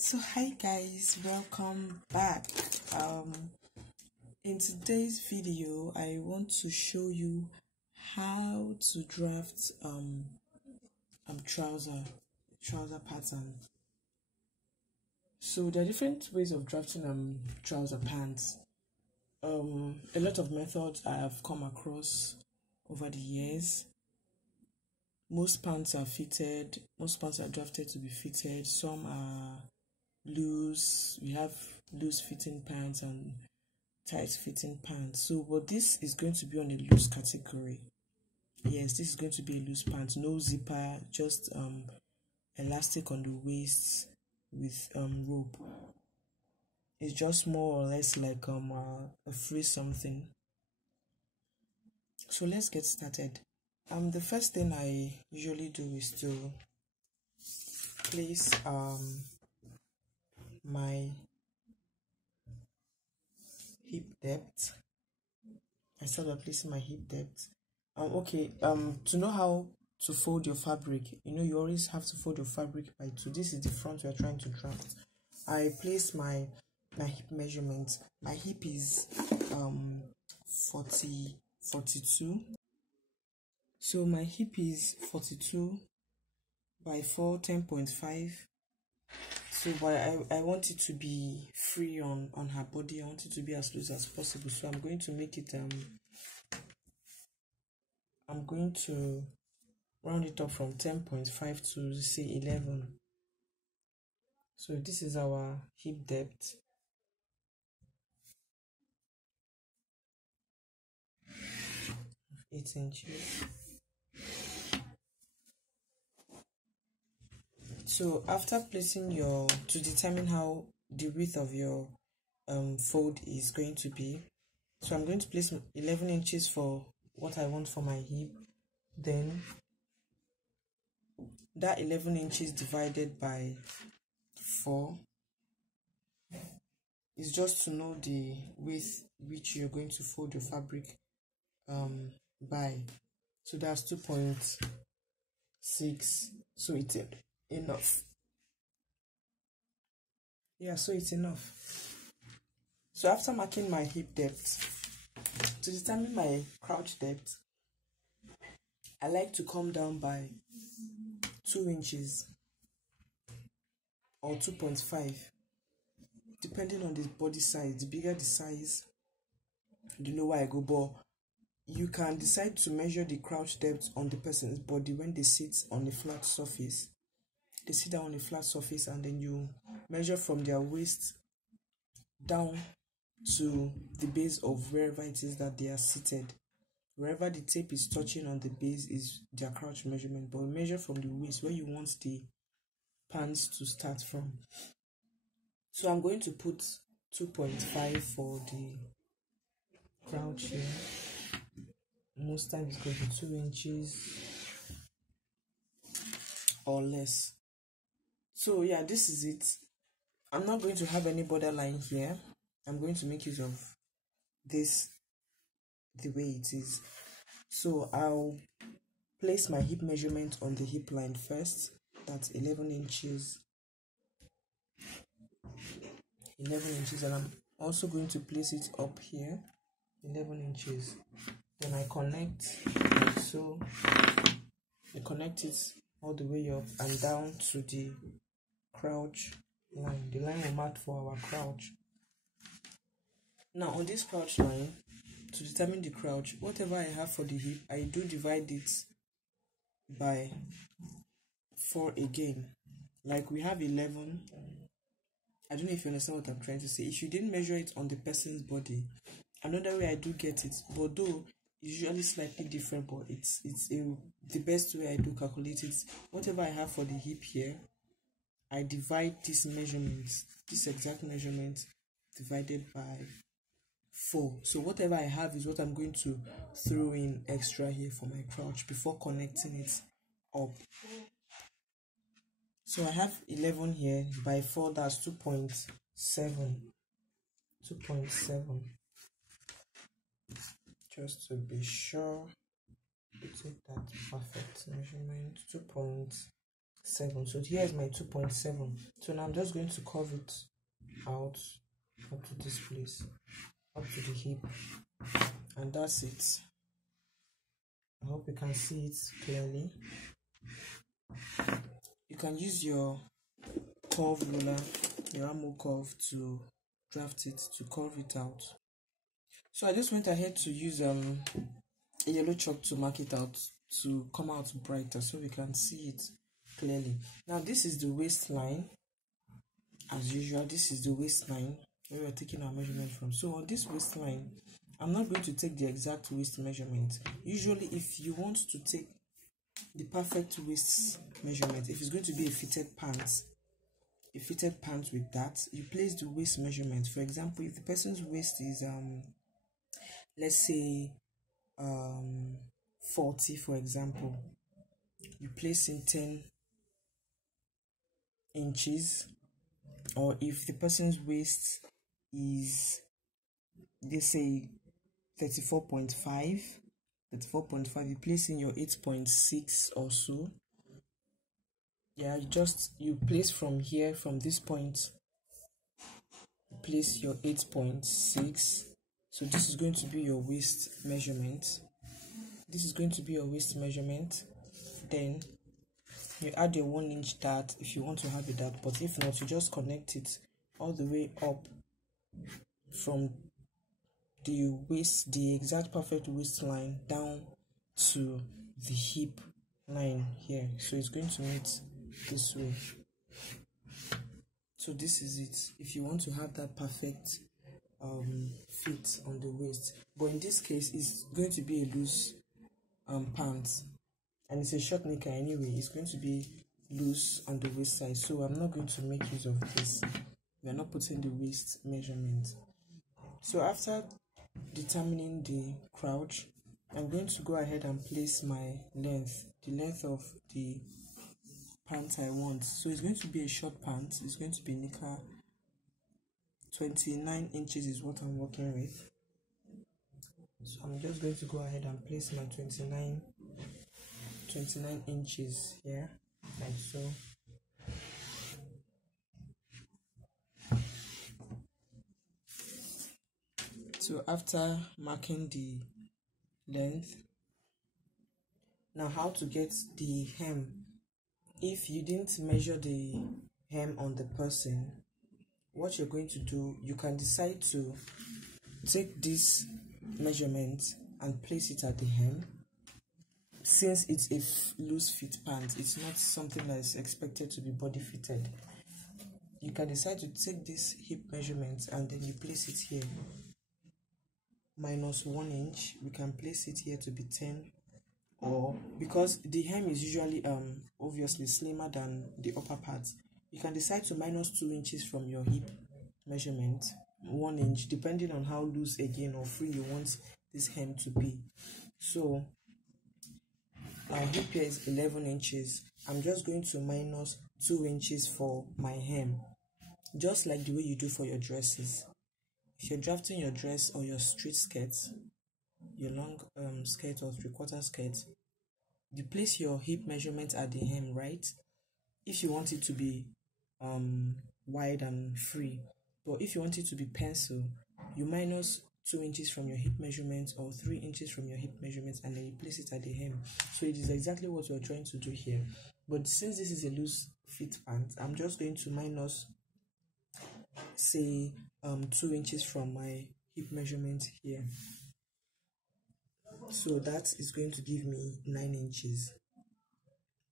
So hi guys, welcome back. In today's video I want to show you how to draft trouser pattern. So there are different ways of drafting trouser pants. A lot of methods I have come across over the years. Most pants are fitted, most pants are drafted to be fitted, some are loose. We have loose fitting pants and tight fitting pants. So but this is going to be on a loose category. Yes, this is going to be a loose pant, no zipper, just elastic on the waist with rope. It's just more or less like a free something. So let's get started. The first thing I usually do is to place my hip depth. I start by placing my hip depth. To know how to fold your fabric, you always have to fold your fabric by 2. This is the front we are trying to draft. I place my hip measurement. My hip is 42. So my hip is 42 by 4, 10.5. So but I want it to be free on her body. I want it to be as loose as possible. So I'm going to make it I'm going to round it up from 10.5 to say 11. So this is our hip depth. Of 8 inches. So after placing to determine how the width of your fold is going to be, so I'm going to place 11 inches for what I want for my hip. Then that 11 inches divided by 4 is just to know the width which you're going to fold your fabric by. So that's 2.6. So it's enough. Yeah, so it's enough. So after marking my hip depth, to determine my crouch depth, I like to come down by 2 inches or 2.5, depending on the body size. The bigger the size, the lower I go. But you can decide to measure the crouch depth on the person's body when they sit on a flat surface. They sit down on a flat surface and then you measure from their waist down to the base of wherever it is that they are seated. Wherever the tape is touching on the base is their crouch measurement, but measure from the waist where you want the pants to start from. So I'm going to put 2.5 for the crouch here. Most times it's going to be 2 inches or less. So yeah, this is it. I'm not going to have any borderline here. I'm going to make use of this the way it is. So I'll place my hip measurement on the hip line first. That's 11 inches. 11 inches, and I'm also going to place it up here, 11 inches. Then I connect like so. I connect it all the way up and down to the crouch line. The line will mark for our crouch. Now on this crouch line, to determine the crouch, whatever I have for the hip, I do divide it by 4 again. Like we have 11. I don't know if you understand what I'm trying to say. If you didn't measure it on the person's body, another way I do get it, but though it's usually slightly different, but it's the best way I do calculate it. Whatever I have for the hip here, I divide this exact measurement divided by 4. So whatever I have is what I'm going to throw in extra here for my crouch before connecting it up. So I have 11 here by 4, that's 2.7. 2.7. Just to be sure, we take that perfect measurement. So here is my 2.7. So now I'm just going to curve it out up to this place, up to the hip, and that's it. I hope you can see it clearly. You can use your curve ruler, your armhole curve, to draft it, to curve it out. So I just went ahead to use a yellow chalk to mark it out, to come out brighter so we can see it clearly. Now this is the waistline. As usual, this is the waistline where we're taking our measurement from. So on this waistline, I'm not going to take the exact waist measurement. Usually if you want to take the perfect waist measurement, if it's going to be a fitted pants with that, you place the waist measurement. For example, if the person's waist is let's say 40, for example, you place in 10 inches. Or if the person's waist is, they say 34.5, you place in your 8.6 or so. Yeah, you place from here, from this point, place your 8.6. So this is going to be your waist measurement. Then you add your 1 inch dart if you want to have a dart, but if not, you just connect it all the way up from the waist, the exact perfect waistline, down to the hip line here. So it's going to meet this way. So this is it, if you want to have that perfect fit on the waist. But in this case, it's going to be a loose pants, and it's a short knicker anyway. It's going to be loose on the waist side, so I'm not going to make use of this. We're not putting the waist measurement. So after determining the crouch, I'm going to go ahead and place my length, the length of the pants I want. So it's going to be a short pants. It's going to be knicker. 29 inches is what I'm working with. So I'm just going to go ahead and place my 29 inches here, like so. So after marking the length, now how to get the hem. If you didn't measure the hem on the person, what you're going to do, you can decide to take this measurement and place it at the hem. Since it's a loose fit pant, it's not something that is expected to be body fitted. You can decide to take this hip measurement and then you place it here, minus 1 inch. We can place it here to be 10, or because the hem is usually obviously slimmer than the upper part, you can decide to minus 2 inches from your hip measurement, 1 inch, depending on how loose again or free you want this hem to be. So my hip here is 11 inches. I'm just going to minus 2 inches for my hem, just like the way you do for your dresses. If you're drafting your dress or your straight skirt, your long skirt or 3/4 skirt, you place your hip measurement at the hem, right? If you want it to be wide and free, but if you want it to be pencil, you minus 2 inches from your hip measurement or 3 inches from your hip measurement, and then you place it at the hem. So it is exactly what we're trying to do here. But since this is a loose fit pant, I'm just going to minus, say 2 inches from my hip measurement here. So that is going to give me 9 inches.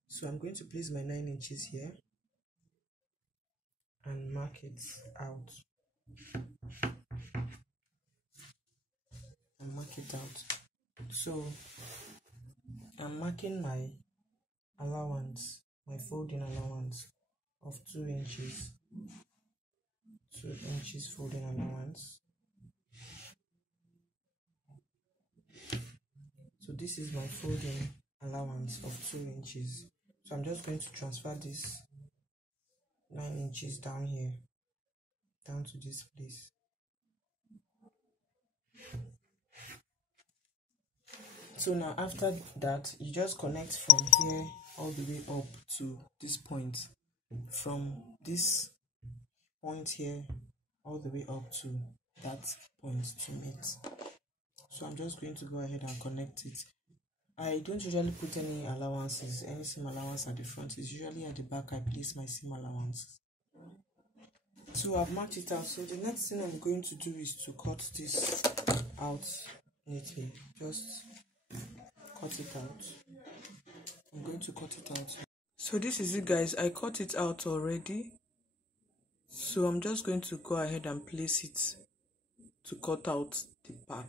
So I'm going to place my 9 inches here and mark it out. So I'm marking my allowance, my folding allowance of 2 inches. 2 inches folding allowance. So this is my folding allowance of 2 inches. So I'm just going to transfer this 9 inches down here, down to this place. So now after that, you just connect from here all the way up to this point, from this point here all the way up to that point to meet. So I'm just going to go ahead and connect it. I don't usually put any allowances, any seam allowance at the front. It's usually at the back I place my seam allowance. So I've marked it out. So the next thing I'm going to do is to cut this out neatly. Just cut it out. I'm going to cut it out. So this is it, guys. I cut it out already. So I'm just going to go ahead and place it to cut out the back.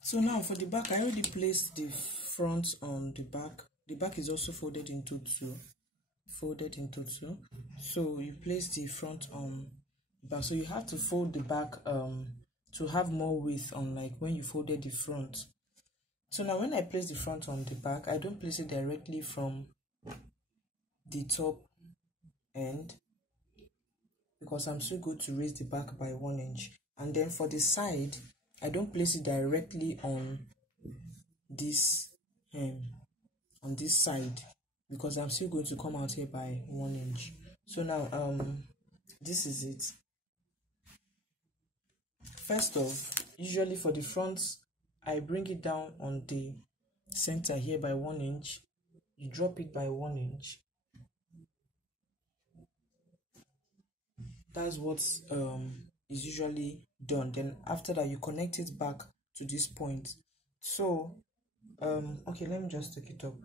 So now for the back, I already placed the front on the back. The back is also folded into two. So you place the front on the back. So you have to fold the back to have more width, on like when you folded the front. So now when I place the front on the back, I don't place it directly from the top end, because I'm still going to raise the back by 1 inch. And then for the side, I don't place it directly on this hem, on this side, because I'm still going to come out here by 1 inch. So now this is it. First off, usually for the front, I bring it down on the center here by 1 inch. You drop it by 1 inch. That's what is usually done. Then after that, you connect it back to this point. So okay, let me just take it up,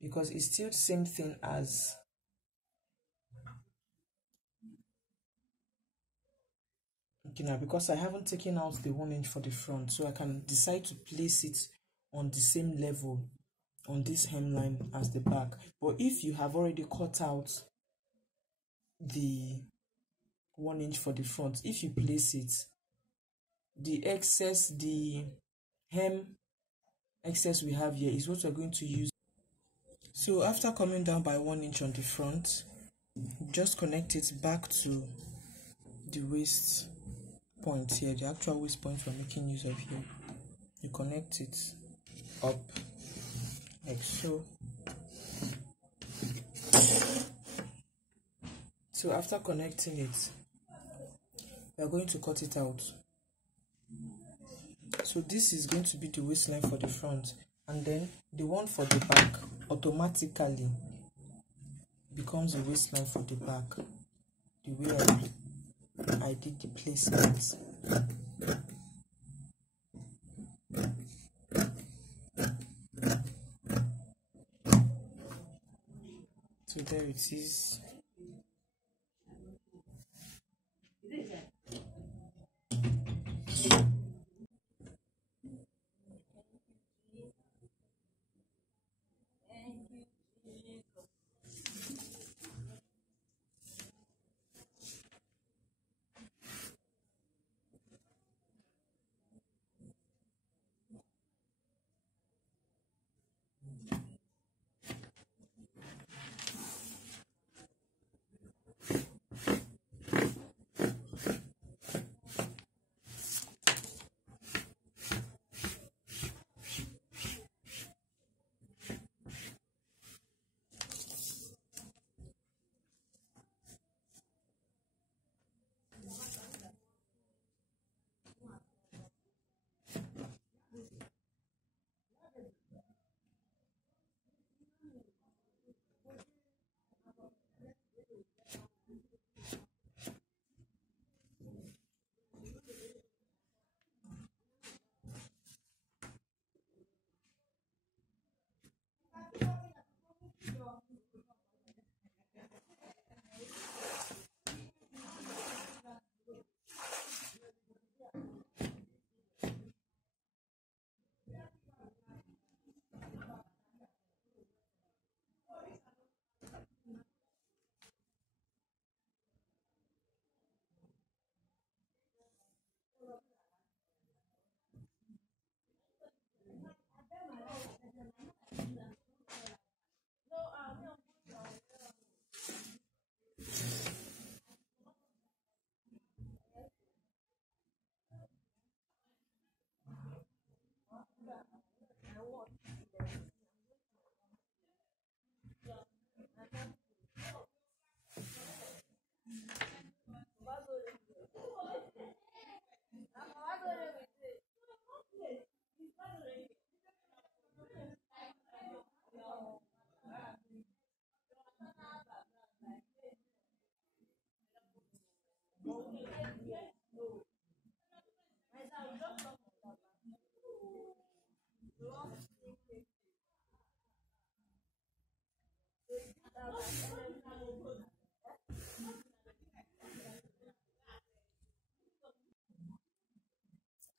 because it's still the same thing as okay. Now because I haven't taken out the 1 inch for the front, so I can decide to place it on the same level on this hemline as the back. But if you have already cut out the 1 inch for the front, if you place it, the excess, the hem excess we have here is what we're going to use. So after coming down by 1 inch on the front, just connect it back to the waist point here, the actual waist point we're making use of here. You connect it up like so. So after connecting it, we are going to cut it out. So this is going to be the waistline for the front, and then the one for the back automatically becomes the waistline for the back, the way I did the placement. So there it is.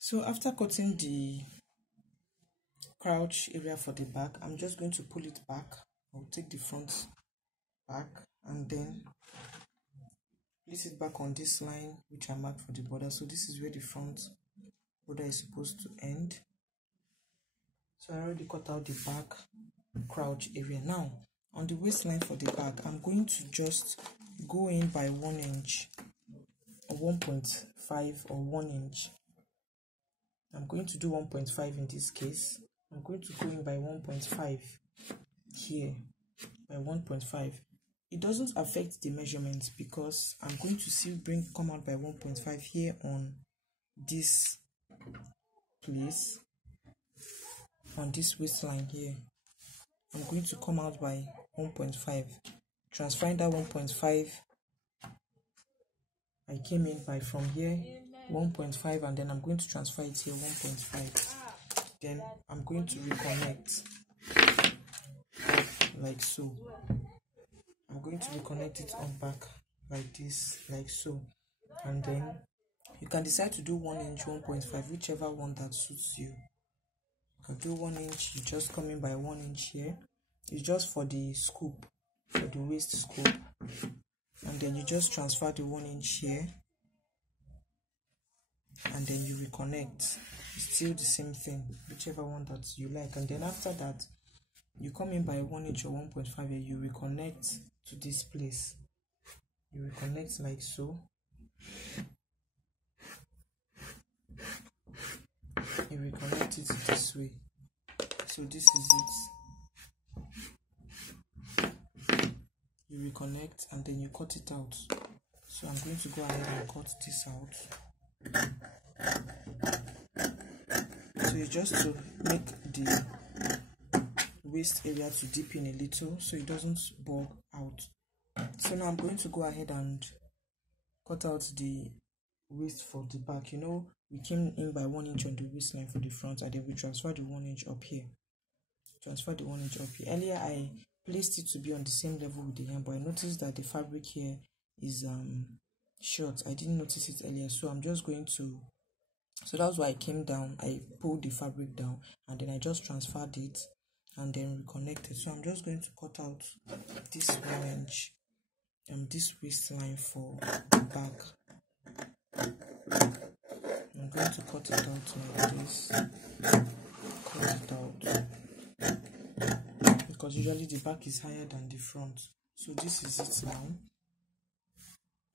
So after cutting the crouch area for the back, I'm just going to pull it back. I'll take the front back and then place it back on this line which I marked for the border. So this is where the front border is supposed to end. So I already cut out the back crouch area. Now on the waistline for the back, I'm going to just go in by 1 inch or 1.5 or 1 inch. I'm going to do 1.5 in this case. I'm going to go in by 1.5 here, by 1.5. It doesn't affect the measurements because I'm going to still come out by 1.5 here on this place, on this waistline here. I'm going to come out by 1.5, transferring that 1.5. I came in by from here 1.5, and then I'm going to transfer it here 1.5. Then I'm going to reconnect like so. I'm going to reconnect it on back like this, like so. And then you can decide to do 1 inch, 1.5, whichever one that suits you. You can do 1 inch, you just come in by 1 inch here. It's just for the scoop, for the waist scoop. And then you just transfer the 1 inch here. And then you reconnect. It's still the same thing, whichever one that you like. And then after that, you come in by 1 inch or 1.5 here. You reconnect to this place. You reconnect like so. You reconnect it this way. So this is it. You reconnect and then you cut it out. So I'm going to go ahead and cut this out. So it's just to make the waist area to dip in a little so it doesn't bulge out. So now I'm going to go ahead and cut out the waist for the back. You know, we came in by 1 inch on the waistline for the front, and then we transfer the 1 inch up here. Transfer the 1 inch up here. Earlier I placed it to be on the same level with the hem, but I noticed that the fabric here is short. I didn't notice it earlier, so I'm just going to, so that's why I came down, I pulled the fabric down, and then I just transferred it and then reconnected. So I'm just going to cut out this 1 inch this waistline for the back. I'm going to cut it out like this. Cut it out because usually the back is higher than the front. So this is it now.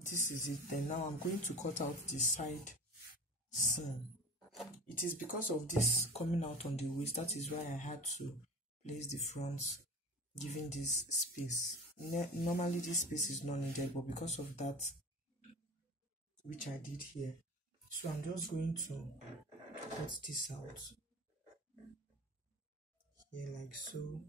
This is it. Then now I'm going to cut out the side seam. It is because of this coming out on the waist, that is why I had to place the front, giving this space. Normally this space is not needed, but because of that, which I did here, so I'm just going to cut this out here like so.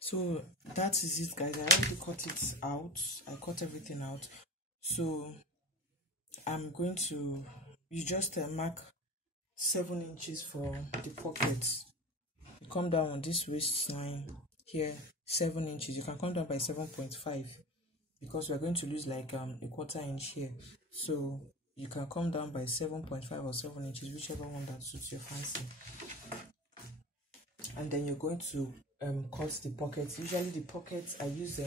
So that is it, guys. I already cut it out. I cut everything out. So I'm going to, you just mark 7 inches for the pockets. You come down on this waistline here, 7 inches. You can come down by 7.5 because we're going to lose like a 1/4 inch here. So you can come down by 7.5 or 7 inches, whichever one that suits your fancy. And then you're going to cut the pockets. Usually the pockets I use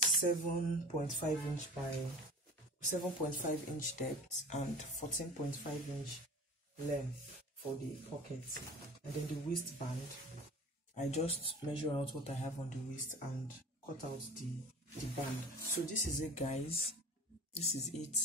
7.5 inch by 7.5 inch depth and 14.5 inch length for the pockets. And then the waistband, I just measure out what I have on the waist and cut out the band. So this is it, guys. This is it.